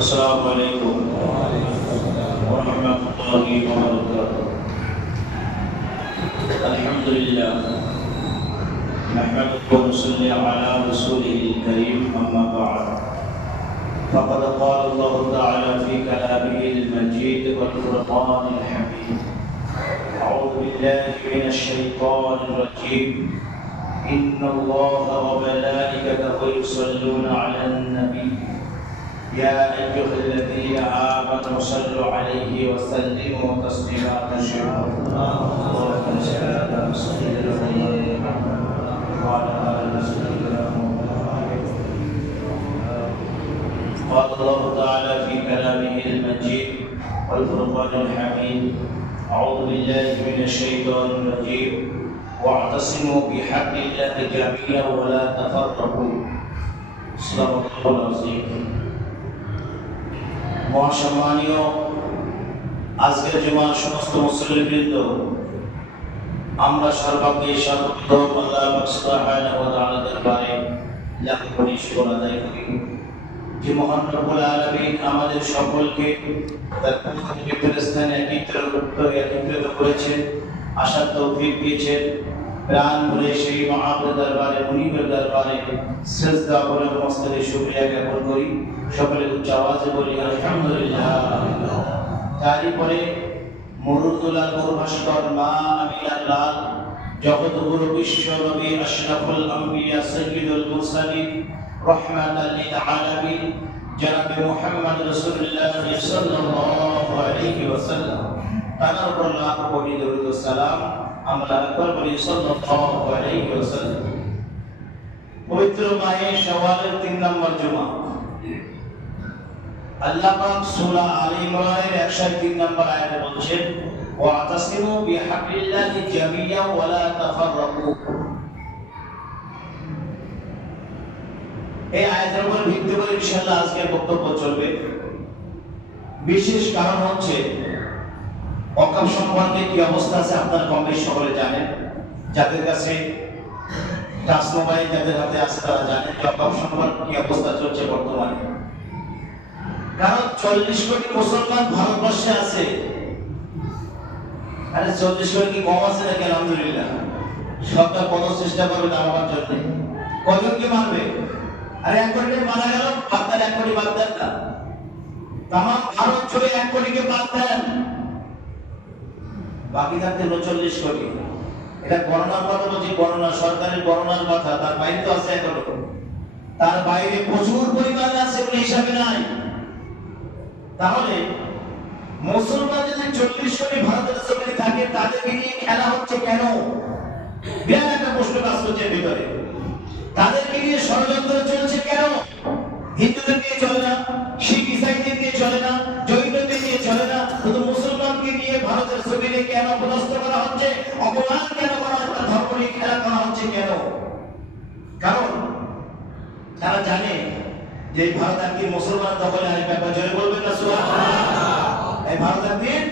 السلام عليكم ورحمة الله وبركاته. الحمد لله. نحمده ونصلي على رسوله الكريم أما بعد. فقد قال الله تعالى في كلامه المجيد والفرقان الحميد. أعوذ بالله من الشيطان الرجيم. إن الله وملائكته يصلون على النبي. يا أيها الذين آمنوا صلوا عليه وسلموا تسليما اللهم صل على سيدنا محمد وعلى آل سيدنا محمد. قال الله تعالى في كلامه المجيد والفرقان الحميد أعوذ بالله من الشيطان الرجيم. واعتصموا بحبل الله جميعا ولا تفرقوا. صدق الله العظيم. মহাসম্মানীয় আজকের জুমার সমস্ত মুসলিমবৃন্দ আমরা সর্বাগ্রে সর্বপ্রথম আল্লাহ সুবহানাহু লাখ আদায় করি। যে মহান রব্বুল আমাদের সকলকে তার পবিত্র স্থানে একত্রিত একত্রিত করেছেন। তৌফিক দিয়েছেন। প্রাণ ভরে সেই মহাপ্র দরবারে মুনিবের দরবারে সেজদা করে মস্তকে শুকরিয়া জ্ঞাপন করি। সকলে উচ্চ আওয়াজে বলি, আলহামদুলিল্লাহ। তারই পরে মরুদুল্লাহ ভাস্কর মা আমিনার লাল জগৎ গুরু বিশ্ব নবী আশরাফুল আম্বিয়া সৈয়দুল মুরসালিন, রহমাতাল লিল আলামিন, জনাবে মুহাম্মদ রাসূলুল্লাহ সাল্লাল্লাহু আলাইহি ওয়াসাল্লাম। তার উপর লাখ কোটি দরুদ সালাম। আকবর বলি সাল্লাল্লাহু আলাইহি ওয়াসাল্লাম। পবিত্র মাহে শাওয়ালের তিন নম্বর জুমা। আল্লাহ পাক সূরা আলে ইমরানের 103 নম্বর আয়াতে বলছেন জামিয়া তাফাররাকু। এই আয়াতের উপর ভিত্তি করে ইনশাআল্লাহ বক্তব্য চলবে। বিশেষ কারণ হচ্ছে অকাম সম্পর্কে কি অবস্থা আছে আপনারা কম সকলে জানেন। যাদের কাছে টাচ মোবাইল যাদের হাতে আছে তারা জানেন যে সম্পর্কে কি অবস্থা চলছে বর্তমানে। কারণ চল্লিশ কোটি মুসলমান ভারতবর্ষে আছে। আরে চল্লিশ কোটি কি কম আছে নাকি? আলহামদুলিল্লাহ। সরকার কত চেষ্টা করবে দাঁড়াবার জন্য। মারবে? আরে এক কোটি মারা গেল? বাগদার এক কোটি বাদ দেন না। তাম ভারত জুড়ে এক কোটিকে বাদ দেন। বাকি থাকতে উনচল্লিশ কোটি। এটা গণনার কথা বলছি, গণনা, সরকারের গণনার কথা, তার বাইরে তো আছে এখনও। তার বাইরে প্রচুর পরিমাণ আছে বলে হিসাবে নাই। তাহলে মুসলমান যদি চল্লিশ কোটি ভারতের জমিনে থাকে, তাদেরকে নিয়ে খেলা হচ্ছে কেন? বিরাট একটা প্রশ্ন কাজ করছে ভিতরে। তাদেরকে নিয়ে ষড়যন্ত্র চলছে কেন? হিন্দুদের নিয়ে চলে না, শিখ, ইসাইদের নিয়ে চলে না জমিনে কেন পদস্থ করা হচ্ছে, অপমান কেন করা হচ্ছে ধর্ম নিয়ে খেলা করা হচ্ছে কেন? কারণ তারা জানে যে ভারত একদিন মুসলমান দখলে আসবে একবার জোরে বলবেন না সুবহানাল্লাহ। এই ভারত একদিন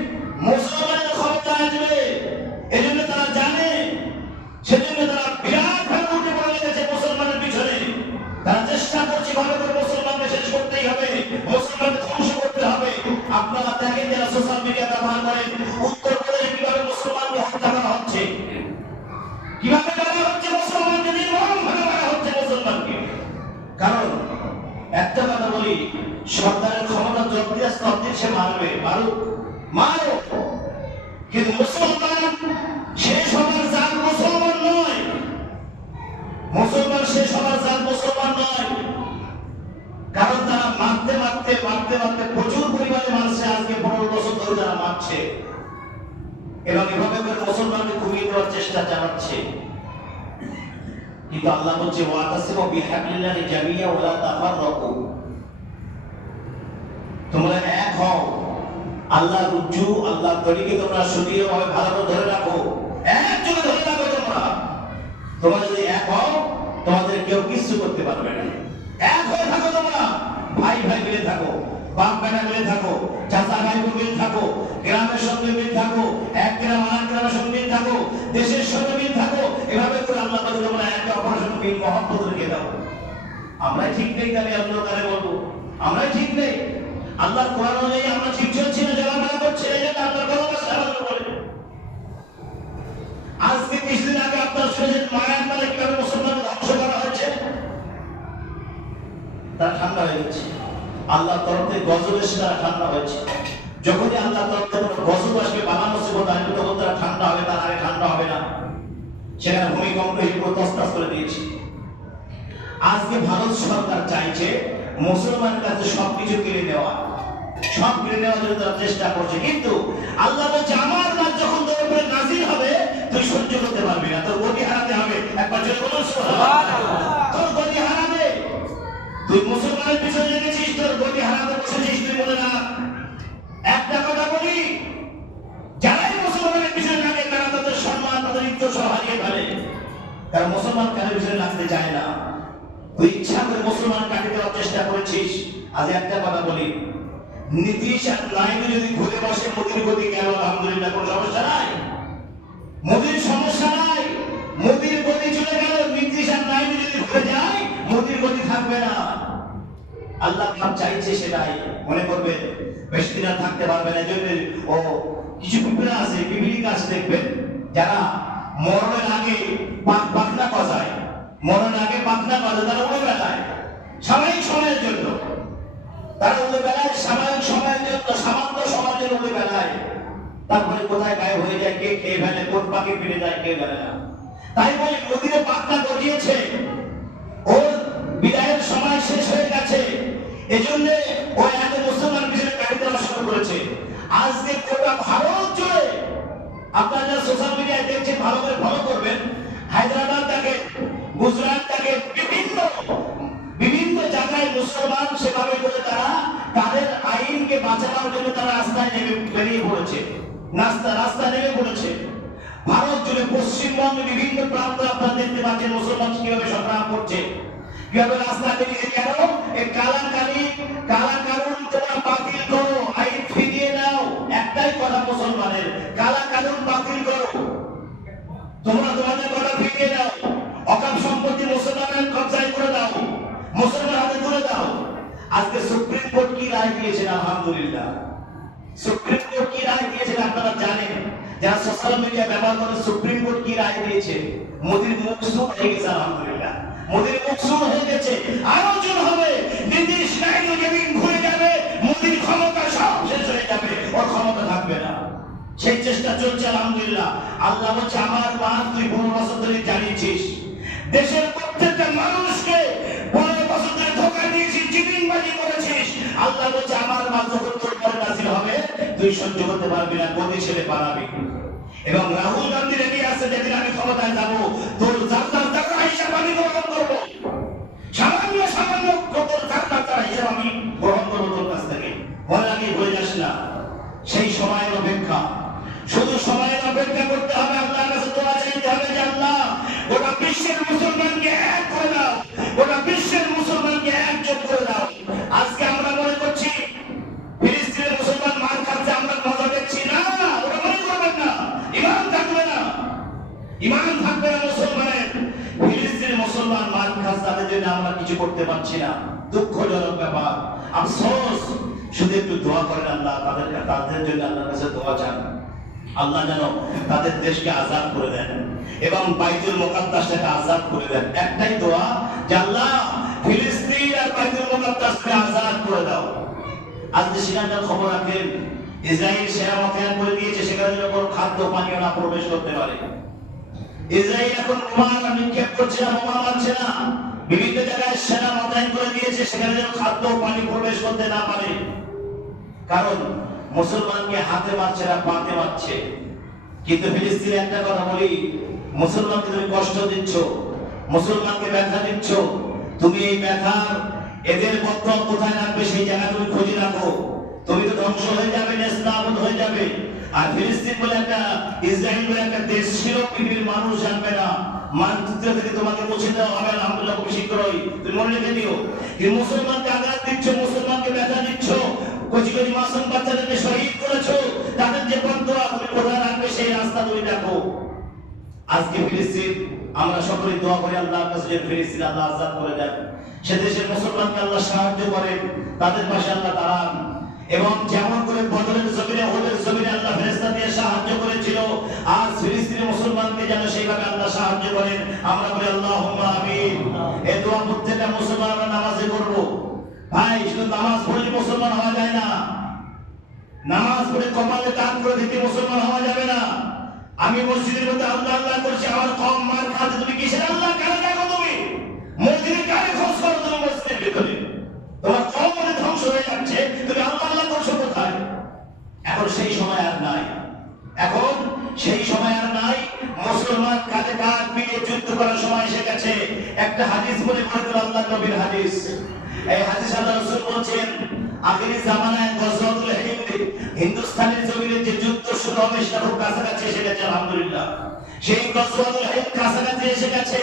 মারো। কিন্তু মুসলমান শেষ হবার জাত মুসলমান নয়। মুসলমান শেষ হবার জাত মুসলমান নয়। কারণ তারা মারতে মারতে মারতে মারতে প্রচুর পরিমাণে মারছে। আজকে পনেরো বছর ধরে তারা মারছে। এবং এভাবে করে মুসলমানকে ঘুমিয়ে দেওয়ার চেষ্টা চালাচ্ছে। কিন্তু আল্লাহ বলছে, ওয়াতাসিমু বিহাবলিল্লাহি জামিয়া ওয়া লা তাফাররাকু। তোমরা এক হও। আল্লাহ রুজু আল্লাহ তরিকে তোমরা সুদীয় ভাবে ভালো করে ধরে রাখো। একজনে ধরে রাখো তোমরা। তোমরা যদি এক হও, তোমাদের কেউ কিছু করতে পারবে না। এক হয়ে থাকো তোমরা। ভাই ভাই মিলে থাকো, বাপ বেটা মিলে থাকো, চাচা ভাই বোন মিলে থাকো, গ্রামের সঙ্গে মিল থাকো, এক গ্রাম আর গ্রামের সঙ্গে মিল থাকো, দেশের সঙ্গে মিল থাকো, এভাবে করে আল্লাহ তাআলা তোমরা একে অপরের সঙ্গে মহব্বত রেখে দাও। আমরা ঠিক নেই তাহলে আল্লাহ তাআলা বলব। আমরা ঠিক নেই। আল্লাহর কোরআন অনুযায়ী আমরা ঠিক চলছি না জ্বালামেলা করছি, এই জন্য আল্লাহর ভালোবাসা আমাদের উপরে আজকে কিছুদিন আগে আপনার শুনেছেন মায়ার মানে কীভাবে মুসলমান ধ্বংস করা হয়েছে, তারা ঠান্ডা হয়ে গেছে। আল্লাহ তরফ থেকে গজব তারা ঠান্ডা হয়েছে। যখনই আল্লাহ তরফ থেকে কোনো গজব আসবে বালা মুসিবত আসবে, তখন তারা ঠান্ডা হবে, তার আগে ঠান্ডা হবে না। সেখানে ভূমিকম্প এগুলো তসতাস করে দিয়েছে। আজকে ভারত সরকার চাইছে মুসলমানের কাছে সবকিছু কিনে নেওয়া, সব কেড়ে নেওয়ার জন্য তারা চেষ্টা করছে। কিন্তু আল্লাহ বলছে, আমার রাত যখন তোর উপরে নাজিল হবে, তুই সহ্য করতে পারবি না। তোর গতি হারাতে হবে। একবার জোরে বলুন তোর গতি হারাবে। তুই মুসলমানের পিছনে লেগেছিস তোর গতি হারাতে বসেছিস, তুই বলে না। একটা কথা বলি, যারাই মুসলমানের পিছনে লাগে তারা তাদের সম্মান, তাদের ইজ্জত সহ হারিয়ে ফেলে। তারা মুসলমান কারোর পিছনে লাগতে চায় না। তুই ইচ্ছা করে মুসলমান কাটিয়ে দেওয়ার চেষ্টা করেছিস? আজ একটা কথা বলি। নীতিশ আর লাইনে যদি ঘুরে বসে মোদির গতি গেল আলহামদুলিল্লাহ কোনো সমস্যা নাই? মোদির সমস্যা নাই। মোদির গতি চলে গেল, নীতিশ আর লাইনে যদি ঘুরে যায়, মোদির গতি থাকবে না। আল্লাহ ভাব চাইছে সেটাই। মনে করবে বেশি দিন থাকতে পারবে না ও, কিছু পিঁপড়া আছে পিপিলিক আছে দেখবেন, যারা মরণের আগে পাখ- পাখনা গজায়। মরণের আগে পাখনা গজায় তারা উড়ে বেড়ায় সাময়িক সময়ের জন্য। তারা উড়ে বেড়ায় সাময়িক সময়ের জন্য, সামান্য সময়ের জন্য উড়ে বেড়ায় তারপরে কোথায় গায়ে হয়ে যায়, কে খেয়ে ফেলে, কোন পাখি ফিরে যায়, কে জানে না। তাই বলে নদীতে পাখনা গজিয়েছে। ওর বিদায়ের সময় শেষ হয়ে গেছে। এজন্য ও এত মুসলমান পিছনে গাড়ি দেওয়া শুরু করেছে। আজকে গোটা ভারত জুড়ে আপনারা যারা সোশ্যাল মিডিয়ায় দেখছেন, ভালো করে ফলো করবেন। হায়দ্রাবাদ থেকে গুজরাট বিভিন্ন বিভিন্ন জায়গায় মুসলমান সেভাবে করে তারা তাদের আইনকে বাঁচানোর জন্য তারা রাস্তায় নেমে বেরিয়ে পড়েছে। রাস্তা রাস্তা নেমে পড়েছে। ভারত জুড়ে পশ্চিমবঙ্গে বিভিন্ন প্রান্তে আপনারা দেখতে পাচ্ছেন, মুসলমান কীভাবে সংগ্রাম করছে, কীভাবে রাস্তা বেরিয়ে কেন এই কালাকালি কালা আজকে সুপ্রিম কোর্ট কি রায় দিয়েছেন, আলহামদুলিল্লাহ। সুপ্রিম কোর্ট কি রায় দিয়েছেন, আপনারা জানেন। যারা সোশ্যাল মিডিয়া ব্যবহার করে সুপ্রিম কোর্ট কি রায় দিয়েছে, মোদির মুখ সুখ হয়ে গেছে, আলহামদুলিল্লাহ। মোদির মুখ সুখ হয়ে গেছে আলোচনা হবে। নীতিশ নাইডু যেদিন ঘুরে যাবে, মোদির ক্ষমতা সব শেষ হয়ে যাবে, ওর ক্ষমতা থাকবে না। সেই চেষ্টা চলছে, আলহামদুলিল্লাহ। আল্লাহ বলছে, আমার মা তুই পনেরো বছর ধরে জানিয়েছিস, দেশের প্রত্যেকটা মানুষকে পনেরো করেছিস? আল্লাহ বলছে, আমার মাল যখন তোর পরে নাজিল হবে, তুই সহ্য করতে পারবি না গদি ছেড়ে পালাবি এবং রাহুল গান্ধী রেডি আছে যেদিন আমি ক্ষমতায় যাব। তোর জানতাম তাকে আমি তাদের জন্য আমরা কিছু করতে পারছি না, দুঃখজনক ব্যাপার। আফসোস, শুধু একটু দোয়া করেন আল্লাহ, তাদের তাদের জন্য আল্লাহর কাছে দোয়া চান। আল্লাহ যেন তাদের দেশকে আজাদ করে দেন এবং বাইতুল মুকাদ্দাসটাকে আজাদ করে দেন। একটাই দোয়া যে আল্লাহ, ফিলিস্তিন আর বাইতুল মুকাদ্দাসকে আজাদ করে দাও। আজকে শ্রীলঙ্কার খবর রাখেন, ইসরায়েল সেনা মোতায়েন করে দিয়েছে, সেখানে যেন কোনো খাদ্য পানীয় না প্রবেশ করতে পারে। ইসরায়েল এখন বোমা নিক্ষেপ করছে না, বোমা মারছে না। বিভিন্ন জায়গায় সেনা মোতায়েন করে দিয়েছে, সেখানে যেন খাদ্য পানি প্রবেশ করতে না পারে। কারণ মুসলমানকে হাতে মারছে না, পাতে মারছে। কিন্তু ফিলিস্তিনে একটা কথা বলি, মুসলমানকে তুমি কষ্ট দিচ্ছ, মুসলমানকে ব্যথা দিচ্ছ, তুমি এই ব্যথার এদের বর্তমান কোথায় রাখবে সেই জায়গা তুমি খুঁজে রাখো। তুমি তো ধ্বংস হয়ে যাবে হয়ে যাবে। আর ফিলিস্তিন বলে একটা ইসরায়েল বলে একটা দেশ ছিল, পৃথিবীর মানুষ জানবে না। মানচিত্র থেকে তোমাকে মুছে দেওয়া হবে, আলহামদুলিল্লাহ খুব শীঘ্রই। তুমি মনে রেখে দিও কিন্তু মুসলমানকে আঘাত দিচ্ছ, মুসলমানকে ব্যথা দিচ্ছ, কচি কচি মাসুম বাচ্চাদেরকে শহীদ করেছ, তাদের যে বন্ধুরা তুমি কোথায় রাখবে সেই রাস্তা তুমি দেখো। আজকে ফিলিস্তিন, আমরা সকলে দোয়া করি আল্লাহর কাছে ফিলিস্তিন আল্লাহ আজাদ করে দেন। সে দেশের মুসলমানকে আল্লাহ সাহায্য করেন, তাদের পাশে আল্লাহ দাঁড়ান। এবং যেমন করে বদরের জমিনে ওদের জমিনে আল্লাহ ফেরেশতা দিয়ে সাহায্য করেছিল আজ ফিলিস্তিনি মুসলমানকে যেন সেইভাবে আল্লাহ সাহায্য করেন আমরা বলি আল্লাহুম্মা আমিন। এই দোয়া প্রত্যেকটা মুসলমান আমরা নামাজে করব ভাই শুধু নামাজ পড়লে মুসলমান হওয়া যায় না। নামাজ পড়ে কপালে দান করে দিতে মুসলমান হওয়া যাবে না। আমি মসজিদের মধ্যে আল্লাহ আল্লাহ করছি আমার কম মার খাতে তুমি কিসের আল্লাহ? কারে দেখো তুমি? মসজিদে কারে খোঁজ করো তুমি মসজিদের ভিতরে? তোমার কম এখন সেই সময় আর নাই। এখন সেই সময় আর নাই, মুসলমান কাঁধে কাঁধ মিলিয়ে যুদ্ধ করার সময় এসে গেছে। একটা হাদিস বলে মনে করো আল্লাহ নবীর হাদিস। এই হাদিস আল্লাহ রাসূল বলছেন, আখিরি জামানায় হিন্দুস্তানের জমিনে যে যুদ্ধ শুরু হবে সেটা খুব কাছাকাছি এসে গেছে, আলহামদুলিল্লাহ। সেই হিন্দ কাছাকাছি এসে গেছে।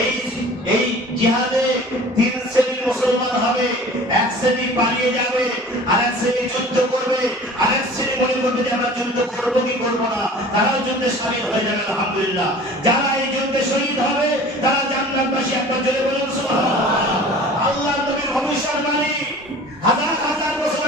এই এই জিহাদে তিন এক শ্রেণি পালিয়ে যাবে আর এক শ্রেণি যুদ্ধ করবে আর শ্রেণি মনে করবে যে আমরা যুদ্ধ করব কি করব না। তারাও যুদ্ধে সামিল হয়ে যাবে, আলহামদুলিল্লাহ। যারা এই যুদ্ধে শহীদ হবে, তারা জান্নাতবাসী একবার জোরে বলুন, সুবহানাল্লাহ। আল্লাহ নবীর ভবিষ্যৎবাণী হাজার হাজার বছর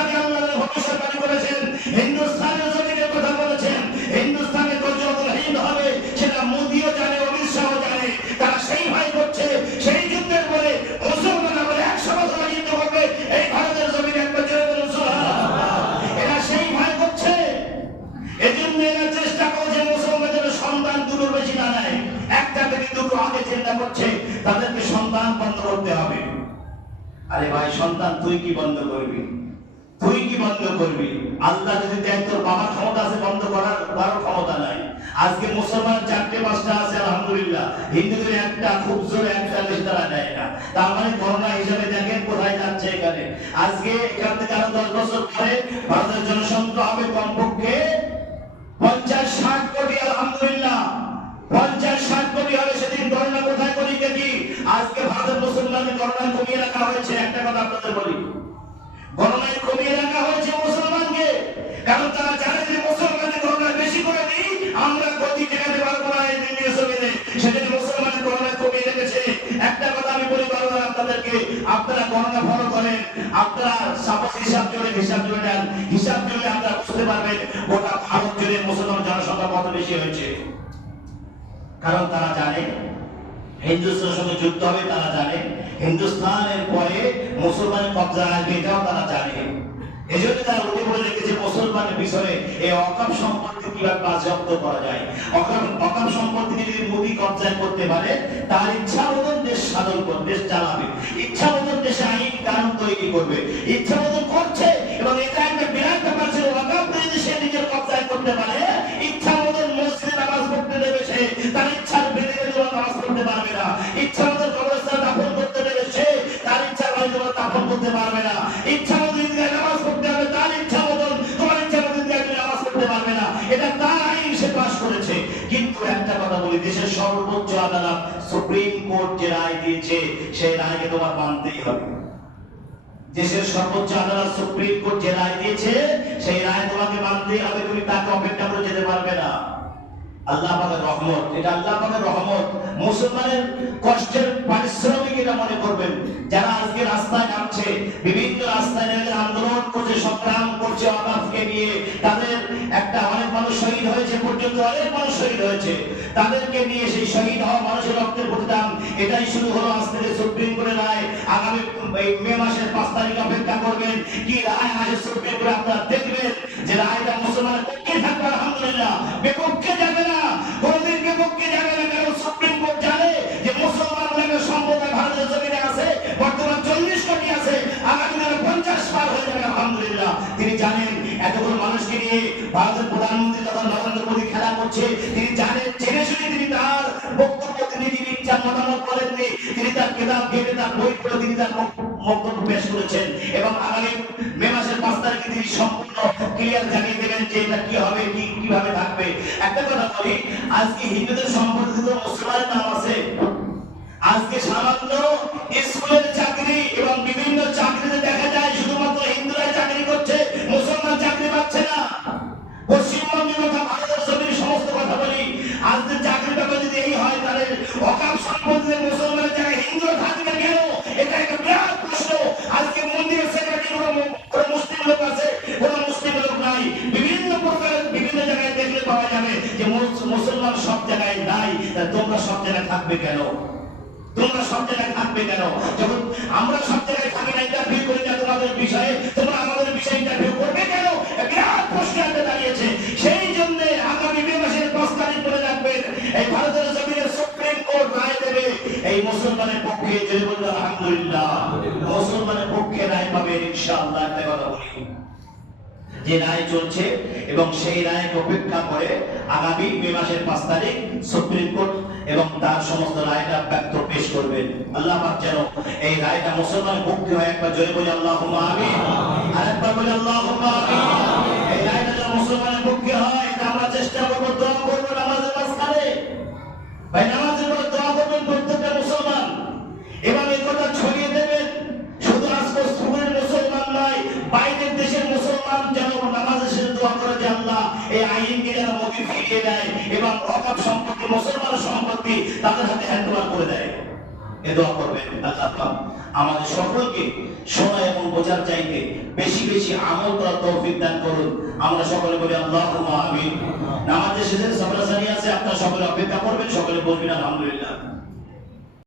করবি। আল্লাহ যদি দেখ তোর বাবার ক্ষমতা আছে, বন্ধ করার কারোর ক্ষমতা নাই। আজকে মুসলমান চারটে, পাঁচটা আছে, আলহামদুলিল্লাহ। হিন্দুদের একটা, খুব জোরে একটা বেশ তারা দেয় না। তার মানে করোনা হিসাবে দেখেন কোথায় যাচ্ছে এখানে। আজকে এখান থেকে আরও দশ বছর পরে ভারতের জনসংখ্যা হবে কমপক্ষে পঞ্চাশ, ষাট কোটি, আলহামদুলিল্লাহ। পঞ্চাশ, ষাট কোটি হবে সেদিন। গণনা কোথায় করি দেখি আজকে ভারতের মুসলমানের গণনা কমিয়ে রাখা হয়েছে। একটা কথা আপনাদের বলি। গণনায় কমিয়ে রাখা হয়েছে মুসলমানকে। কারণ তারা জানে যে মুসলমানের বেশি করে আমরা গতি পারব না এই মুসলমানের কমিয়ে রেখেছে। একটা কথা আমি বলি আপনাদেরকে, আপনারা গণনা ফলো করেন, আপনারা সাপোজ হিসাব জুড়ে, হিসাব নেন। হিসাব জুড়ে আপনারা বুঝতে পারবেন, গোটা ভারত জুড়ে মুসলমান জনসংখ্যা কত বেশি হয়েছে। কারণ তারা জানে হিন্দুস্তানের সঙ্গে যুদ্ধ হবে, তারা জানে। হিন্দুস্তানের পরে মুসলমানের কবজা এটাও তারা জানে। তারা বলে রেখেছে, মুসলমানের এই সম্পত্তি কীভাবে বাজেয়াপ্ত করা যায়? যদি করতে পারে, তার ইচ্ছা মতন দেশ সাধন করবে, দেশ চালাবে। ইচ্ছা মতন দেশে আইন কানুন তৈরি করবে। ইচ্ছা মতন করছে এবং এটা একটা বিরাট ব্যাপার ছিল। যদি সে নিজের কবজায় করতে পারে ইচ্ছা ঈদগাহে নামাজ পড়তে হবে, তার ইচ্ছা মতন তোমার ইচ্ছা তুমি নামাজ পড়তে পারবে না। এটা তার আইন সে পাশ করেছে। কিন্তু একটা কথা বলি, দেশের সর্বোচ্চ আদালত সুপ্রিম কোর্ট যে রায় দিয়েছে, সেই রায়কে তোমার মানতেই হবে। দেশের সর্বোচ্চ আদালত সুপ্রিম কোর্ট যে রায় দিয়েছে, সেই রায় তোমাকে মানতেই হবে, তুমি তাকে অপেক্ষা করে যেতে পারবে না। আল্লাহ রহমত, এটা আল্লাহ রহমত। মুসলমানের কষ্টের পারিশ্রমিক এটা মনে করবেন। যারা আজকে রাস্তায় নামছে, বিভিন্ন রাস্তায় নেমে আন্দোলন করছে, সংগ্রাম করছে অকাফকে নিয়ে, তাদের একটা অনেক মানুষ শহীদ হয়েছে পর্যন্ত, অনেক মানুষ শহীদ হয়েছে। তাদেরকে নিয়ে সেই শহীদ হওয়া মানুষের রক্তের প্রতিদান, এটাই শুরু হলো আজ থেকে সুপ্রিম রায়। আগামী মে মাসের পাঁচ তারিখ অপেক্ষা করবেন। কি রায় আসে সুপ্রিম কোর্টে আপনারা দেখবেন যে রায়টা মুসলমানের পক্ষে থাকবে আলহামদুলিল্লাহ। বিপক্ষে যাবে না। কোনদিন বিপক্ষে যাবে না। কারণ সুপ্রিম কোর্ট জানে যে মুসলমান নামের সম্প্রদায় ভারতের জমিনে আছে, বর্তমান চল্লিশ কোটি আছে, আগামী দিনে পঞ্চাশ পার হয়ে যাবে আলহামদুলিল্লাহ। তিনি জানেন এতগুলো মানুষকে নিয়ে ভারতের প্রধানমন্ত্রী তথা নরেন্দ্র মোদী খেলা করছে। তিনি জানেন, জেনে শুনে তিনি তার বক্তব্য তিনি তিনি ইচ্ছা মতামত বলেননি। তিনি তার কেতাব ঘেটে, তার বই পড়ে তিনি তার বক্তব্য পেশ করেছেন। এবং আগামী মে মাসের পাঁচ তারিখে তিনি সম্পূর্ণ ক্লিয়ার জানিয়ে দেবেন যে এটা কি হবে, কি, কীভাবে থাকবে। একটা কথা বলি, আজকে হিন্দুদের সম্পর্কিত মুসলমানের নাম আছে। আজকে সামান্য স্কুলের চাকরি এবং বিভিন্ন চাকরিতে দেখা যায়, শুধুমাত্র হিন্দুরাই চাকরি করছে, মুসলমান চাকরি পাচ্ছে না। পশ্চিমবঙ্গের কথা ভারতের সমস্ত কথা বলি, আজকে ব্যাপারে যদি এই হয়, তাহলে সব জায়গায় থাকবে কেন? তোমরা সব জায়গায় থাকবে কেন? যখন আমরা সব জায়গায় থাকি না ইন্টারভিউ করি না তোমাদের বিষয়ে, তোমরা আমাদের বিষয়ে ইন্টারভিউ করবে কেন? বিরাট প্রশ্ন আনতে দাঁড়িয়েছে। সেই জন্য আগামী মে মাসের পাঁচ তারিখ করে রাখবেন, এই ভারতের জমিনের সুপ্রিম কোর্ট রায় দেবে। এই মুসলমানের পক্ষে যে বলল, আলহামদুলিল্লাহ। মুসলমানের পক্ষে রায় পাবে ইনশাআল্লাহ, একটা কথা বলি। যে রায় চলছে এবং সেই রায়কে উপেক্ষা করে আগামী মে মাসের পাঁচ তারিখ সুপ্রিম কোর্ট এবং তার সমস্ত রায়টা ব্যক্ত পেশ করবেন। আল্লাহ পাক যেন এই রায়টা মুসলমান মুক্তি হয়। একবার জোরে বলি আল্লাহ আমি আর একবার বলি আল্লাহ আমি এই রায়টা যেন মুসলমানের পক্ষে হয় এটা আমরা চেষ্টা করব, দোয়া করব নামাজের মাঝখানে। ভাই, নামাজের দোয়া করবেন। আমাদের সকলকে শোনা এবং বোঝার চাইতে বেশি বেশি আমল করার তৌফিক দান করুন। আমরা সকলে বলি আল্লাহ আমিন। নামাজের শেষে সাবরাসানি আছে, আপনারা সকলে অপেক্ষা করবেন, সকলে বলবেন আলহামদুলিল্লাহ।